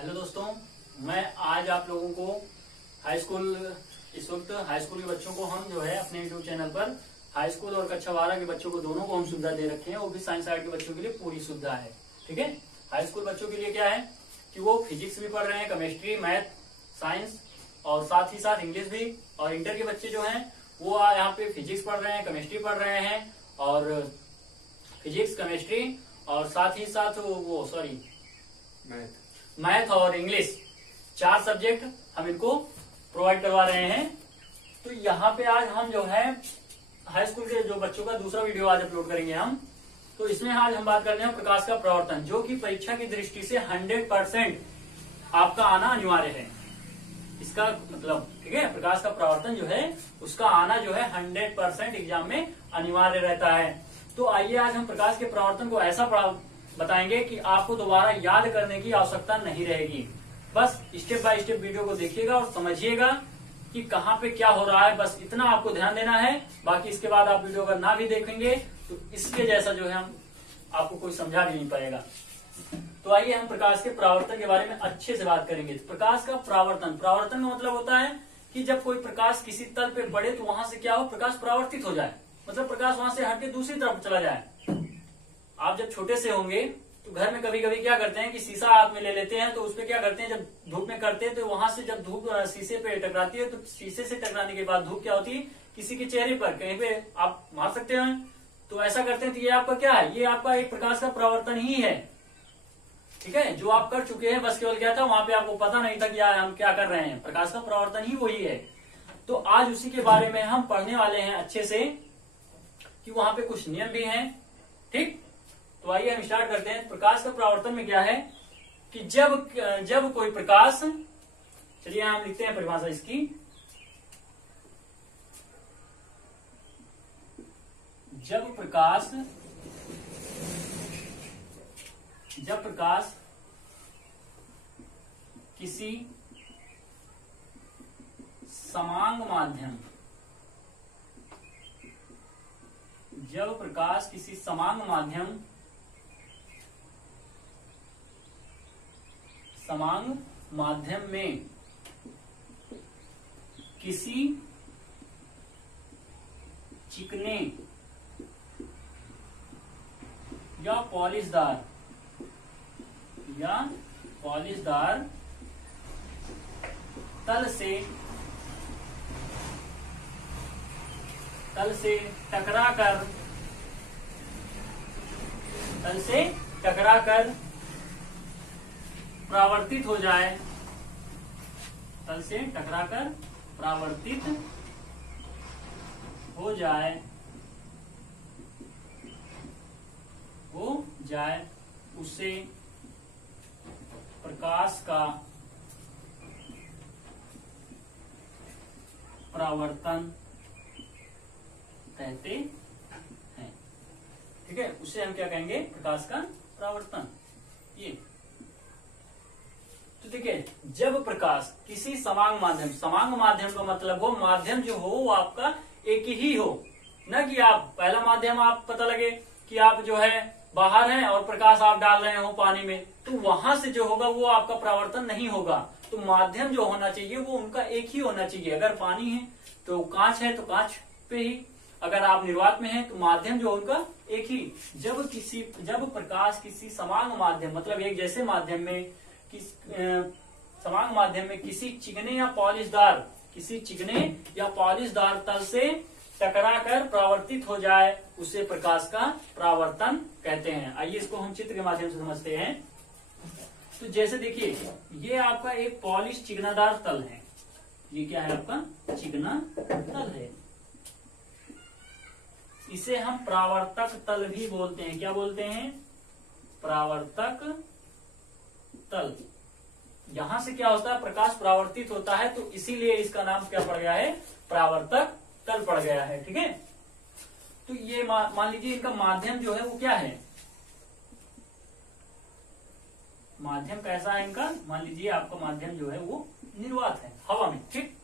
Hello दोस्तों, मैं आज आप लोगों को इस वक्त हाई स्कूल के बच्चों को हम जो है अपने यूट्यूब चैनल पर हाई स्कूल और कक्षा 12 के बच्चों को दोनों को हम सुविधा दे रखे हैं। वो भी साइंस साइड के बच्चों के लिए पूरी सुविधा है। ठीक है, हाई स्कूल बच्चों के लिए क्या है कि वो फिजिक्स भी पढ़ रहे हैं, केमिस्ट्री, मैथ, साइंस और साथ ही साथ इंग्लिश भी। और इंटर के बच्चे जो हैं वो यहाँ पे फिजिक्स पढ़ रहे हैं, केमिस्ट्री पढ़ रहे हैं और फिजिक्स, केमिस्ट्री और साथ ही साथ मैथ और इंग्लिश, 4 सब्जेक्ट हम इनको प्रोवाइड करवा रहे हैं। तो यहाँ पे आज हम जो है हाई स्कूल के जो बच्चों का दूसरा वीडियो आज अपलोड करेंगे हम। तो इसमें आज हम बात कर रहे हैं प्रकाश का प्रवर्तन, जो कि परीक्षा की दृष्टि से 100% आपका आना अनिवार्य है। इसका मतलब ठीक है, प्रकाश का प्रवर्तन जो है उसका आना जो है 100% एग्जाम में अनिवार्य रहता है। तो आइए आज हम प्रकाश के प्रवर्तन को ऐसा बताएंगे कि आपको दोबारा याद करने की आवश्यकता नहीं रहेगी। बस स्टेप बाय स्टेप वीडियो को देखिएगा और समझिएगा कि कहाँ पे क्या हो रहा है। बस इतना आपको ध्यान देना है। बाकी इसके बाद आप वीडियो अगर ना भी देखेंगे तो इसके जैसा जो है हम आपको कोई समझा भी नहीं पाएगा। तो आइए हम प्रकाश के परावर्तन के बारे में अच्छे से बात करेंगे। प्रकाश का परावर्तन का मतलब होता है कि जब कोई प्रकाश किसी तल पे बढ़े तो वहां से क्या हो, प्रकाश परावर्तित हो जाए। मतलब प्रकाश वहां से हट के दूसरी तरफ चला जाए। आप जब छोटे से होंगे तो घर में कभी कभी क्या करते हैं कि शीशा हाथ में ले लेते हैं, तो उसपे क्या करते हैं, जब धूप में करते हैं तो वहां से जब धूप शीशे पे टकराती है तो शीशे से टकराने के बाद धूप क्या होती है, किसी के चेहरे पर कहीं पे आप मार सकते हैं। तो ऐसा करते हैं तो ये आपका क्या है, ये आपका एक प्रकाश का परावर्तन ही है। ठीक है, जो आप कर चुके हैं, बस केवल क्या था वहां पे आपको पता नहीं था कि यार हम क्या कर रहे हैं। प्रकाश का परावर्तन ही वही है। तो आज उसी के बारे में हम पढ़ने वाले हैं अच्छे से कि वहां पे कुछ नियम भी हैं। ठीक, तो आइए हम स्टार्ट करते हैं। प्रकाश का परावर्तन में क्या है कि जब कोई प्रकाश, चलिए हम लिखते हैं परिभाषा इसकी। जब प्रकाश किसी समांग माध्यम, जब प्रकाश किसी समांग माध्यम में किसी चिकने या पॉलिशदार तल से टकराकर परावर्तित हो जाए, तल से टकराकर परावर्तित हो जाए उसे प्रकाश का परावर्तन कहते हैं। ठीक है, उसे हम क्या कहेंगे, प्रकाश का परावर्तन। ये तो देखिए, जब प्रकाश किसी समांग माध्यम का मतलब हो, माध्यम जो हो वो आपका एक ही हो, न कि आप पहला माध्यम आप पता लगे कि आप जो है बाहर हैं और प्रकाश आप डाल रहे हो पानी में, तो वहां से जो होगा वो आपका परावर्तन नहीं होगा। तो माध्यम जो होना चाहिए वो उनका एक ही होना चाहिए। अगर पानी है तो कांच है तो कांच पे ही, अगर आप निर्वात में हैं तो माध्यम जो उनका एक ही। जब प्रकाश किसी समांग माध्यम मतलब एक जैसे माध्यम में समांग माध्यम में किसी चिकने या पॉलिशदार तल से टकराकर परावर्तित हो जाए उसे प्रकाश का परावर्तन कहते हैं। आइए इसको हम चित्र के माध्यम से समझते हैं। तो जैसे देखिए, ये आपका एक पॉलिश चिकनादार तल है। ये क्या है, आपका चिकना तल है। इसे हम परावर्तक तल भी बोलते हैं। क्या बोलते हैं, परावर्तक तल। यहां से क्या होता है, प्रकाश परावर्तित होता है, तो इसीलिए इसका नाम क्या पड़ गया है, परावर्तक तल पड़ गया है। ठीक है, तो ये मान लीजिए इनका माध्यम जो है वो क्या है, माध्यम कैसा है इनका, मान लीजिए आपका माध्यम जो है वो निर्वात है, हवा में। ठीक,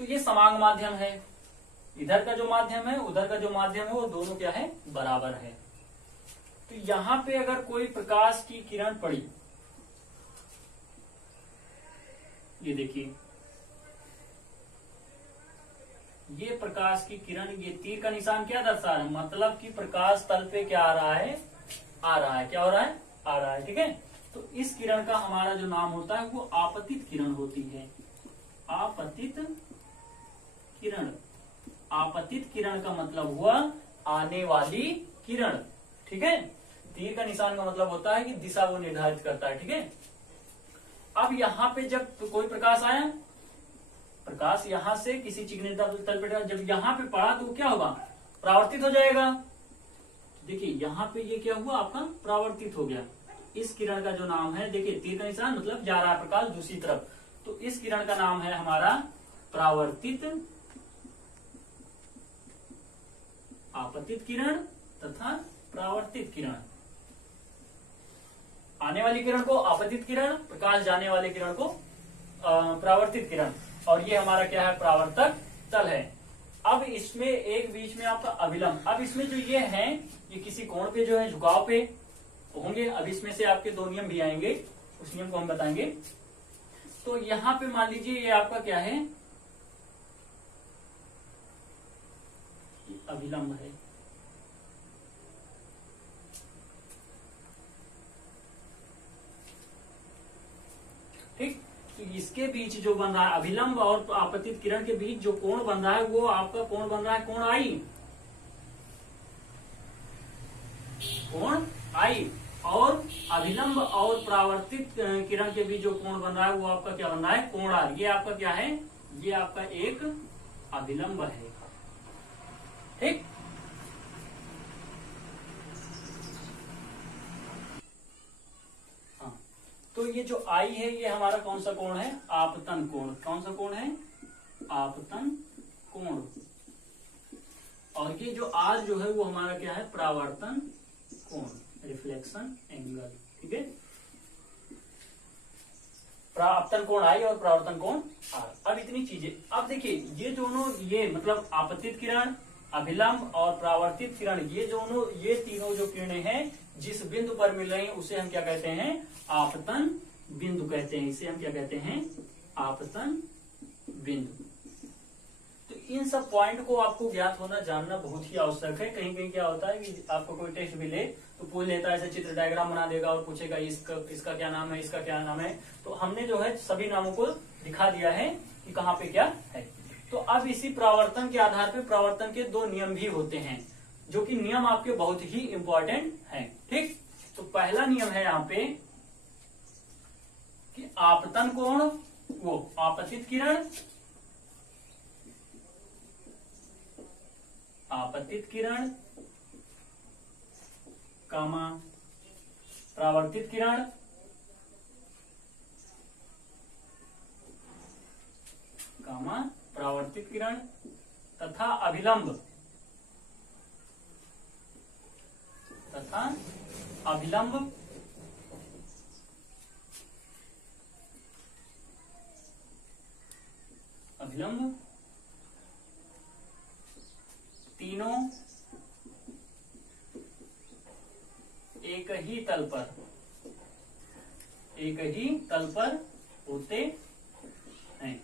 तो ये समांग माध्यम है। इधर का जो माध्यम है उधर का जो माध्यम है वो दोनों क्या है, बराबर है। तो यहाँ पे अगर कोई प्रकाश की किरण पड़ी ये देखिए, ये प्रकाश की किरण, ये तीर का निशान क्या दर्शा रहा है, मतलब कि प्रकाश तल पे क्या आ रहा है, आ रहा है, क्या हो रहा है, आ रहा है। ठीक है, तो इस किरण का हमारा जो नाम होता है वो आपतित किरण होती है। आपतित किरण, आपतित किरण का मतलब हुआ आने वाली किरण। ठीक है, तीर का निशान का मतलब होता है कि दिशा वो निर्धारित करता है। ठीक है, अब यहाँ पे जब तो कोई प्रकाश आया, प्रकाश यहां से किसी चिकने तल पे जब यहाँ पे पड़ा तो क्या होगा, परावर्तित हो जाएगा। देखिए यहाँ पे ये क्या हुआ, आपका परावर्तित हो गया। इस किरण का जो नाम है, देखिए तीर का निशान मतलब जा रहा है प्रकाश दूसरी तरफ, तो इस किरण का नाम है हमारा परावर्तित आपतित किरण तथा परावर्तित किरण। आने वाली किरण को आपतित किरण, प्रकाश जाने वाले किरण को परावर्तित किरण, और ये हमारा क्या है, परावर्तक तल है। अब इसमें एक बीच में आपका अभिलंब, अब इसमें जो ये है ये किसी कोण पे जो है झुकाव पे होंगे। अब इसमें से आपके दो नियम भी आएंगे, उस नियम को हम बताएंगे। तो यहाँ पे मान लीजिए ये आपका क्या है, अभिलंब है। ठीक, तो इसके बीच जो बन रहा है अभिलंब और आपतित किरण के बीच जो कोण बन रहा है वो आपका कोण बन रहा है कोण आई, कोण आई। और अभिलंब और परावर्तित किरण के बीच जो कोण बन रहा है वो आपका क्या बन रहा है, कोण आर। ये आपका क्या है, ये आपका एक अभिलंब है। ठीक, हाँ, तो ये जो आई है ये हमारा कौन सा कोण है, आपतन कोण। कौन सा कोण है, आपतन कोण। और ये जो आर जो है वो हमारा क्या है, परावर्तन कोण, रिफ्लेक्शन एंगल। ठीक है, आपतन कोण आई और परावर्तन कोण आर। अब इतनी चीजें, अब देखिए ये दोनों, ये मतलब आपतित किरण, अभिलंब और परावर्तित किरण, ये दोनों, ये तीनों जो किरणें हैं जिस बिंदु पर मिल रही हैं उसे हम क्या कहते हैं, आपतन बिंदु कहते हैं। इसे हम क्या कहते हैं, आपतन बिंदु। तो इन सब पॉइंट को आपको ज्ञात होना, जानना बहुत ही आवश्यक है। कहीं कहीं क्या होता है कि आपको कोई टेस्ट भी ले तो पूछ लेता है, ऐसे चित्र डायग्राम बना देगा और पूछेगा इसका क्या नाम है, इसका क्या नाम है। तो हमने जो है सभी नामों को दिखा दिया है कि कहाँ पे क्या है। तो अब इसी परावर्तन के आधार पे परावर्तन के दो नियम भी होते हैं, जो कि नियम आपके बहुत ही इंपॉर्टेंट हैं। ठीक, तो पहला नियम है यहाँ पे कि आपतन कोण, वो आपतित किरण, आपतित किरण कामा परावर्तित किरण कामा परावर्तित किरण तथा अभिलंब तथा अभिलंब अभिलंब तीनों एक ही तल पर, एक ही तल पर होते हैं।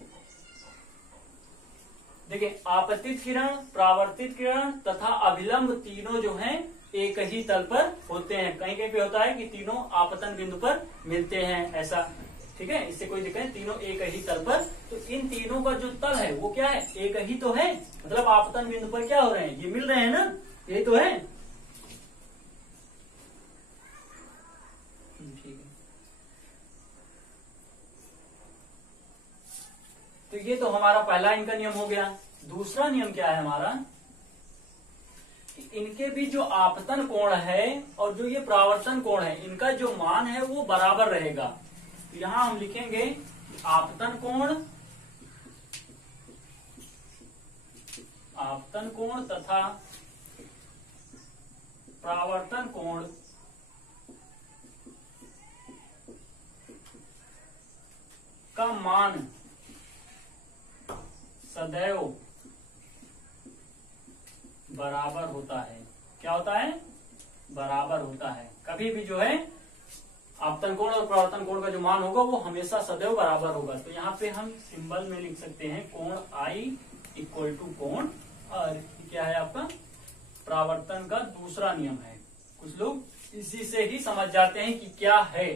देखिए आपतित किरण, परावर्तित किरण तथा अभिलंब तीनों जो हैं एक ही तल पर होते हैं। कहीं कहीं पे होता है कि तीनों आपतन बिंदु पर मिलते हैं, ऐसा। ठीक है, इससे कोई दिक्कत नहीं, तीनों एक ही तल पर। तो इन तीनों का जो तल है वो क्या है, एक ही तो है, मतलब आपतन बिंदु पर क्या हो रहे हैं, ये मिल रहे हैं ना, यही तो है। ठीक है, तो ये तो हमारा पहला इनका नियम हो गया। दूसरा नियम क्या है हमारा, इनके भी जो आपतन कोण है और जो ये परावर्तन कोण है, इनका जो मान है वो बराबर रहेगा। तो यहां हम लिखेंगे आपतन कोण, आपतन कोण तथा परावर्तन कोण का मान सदैव बराबर होता है। क्या होता है, बराबर होता है। कभी भी जो है आपतन कोण और परावर्तन कोण का जो मान होगा वो हमेशा सदैव बराबर होगा। तो यहाँ पे हम सिंबल में लिख सकते हैं कोण आई इक्वल टू कोण आर। क्या है आपका परावर्तन का दूसरा नियम है। कुछ लोग इसी से ही समझ जाते हैं कि क्या है।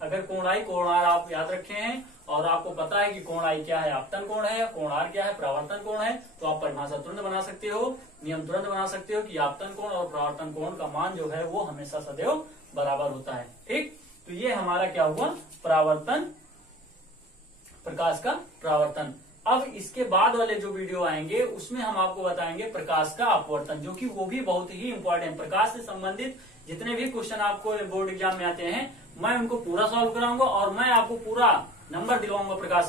अगर कोण आई कोण आर आप याद रखे हैं और आपको पता है कि कोण आई क्या है, आपतन कोण है, कोण आर क्या है, परावर्तन कोण है, तो आप परिभाषा तुरंत बना सकते हो, नियम तुरंत बना सकते हो कि आपतन कोण और परावर्तन कोण का मान जो है वो हमेशा सदैव बराबर होता है। ठीक, तो ये हमारा क्या हुआ परावर्तन, प्रकाश का परावर्तन। अब इसके बाद वाले जो वीडियो आएंगे उसमें हम आपको बताएंगे प्रकाश का अपवर्तन, जो कि वो भी बहुत ही इंपॉर्टेंट। प्रकाश से संबंधित जितने भी क्वेश्चन आपको बोर्ड एग्जाम में आते हैं मैं उनको पूरा सॉल्व कराऊंगा और मैं आपको पूरा नंबर दिलवाऊंगा प्रकाश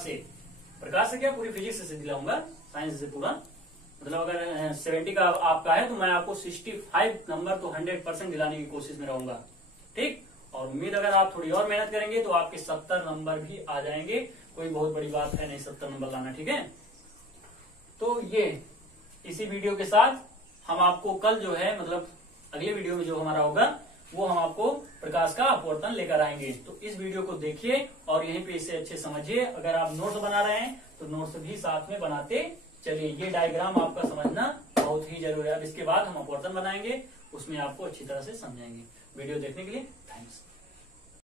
से क्या पूरी फिजिक्स से दिलाऊंगा, साइंस से पूरा। मतलब अगर 70 का आपका है तो मैं आपको 65 नंबर तो 100% दिलाने की कोशिश में रहूंगा। ठीक, और उम्मीद अगर आप थोड़ी और मेहनत करेंगे तो आपके 70 नंबर भी आ जाएंगे। कोई बहुत बड़ी बात है नहीं 70 नंबर लाना। ठीक है, तो ये इसी वीडियो के साथ हम आपको कल जो है मतलब अगले वीडियो में जो हमारा होगा वो हम आपको प्रकाश का अपवर्तन लेकर आएंगे। तो इस वीडियो को देखिए और यहीं पे इसे अच्छे समझिए। अगर आप नोट्स बना रहे हैं तो नोट्स भी साथ में बनाते चलिए। ये डायग्राम आपका समझना बहुत ही जरूरी है। अब इसके बाद हम अपवर्तन बनाएंगे, उसमें आपको अच्छी तरह से समझाएंगे। वीडियो देखने के लिए थैंक्स।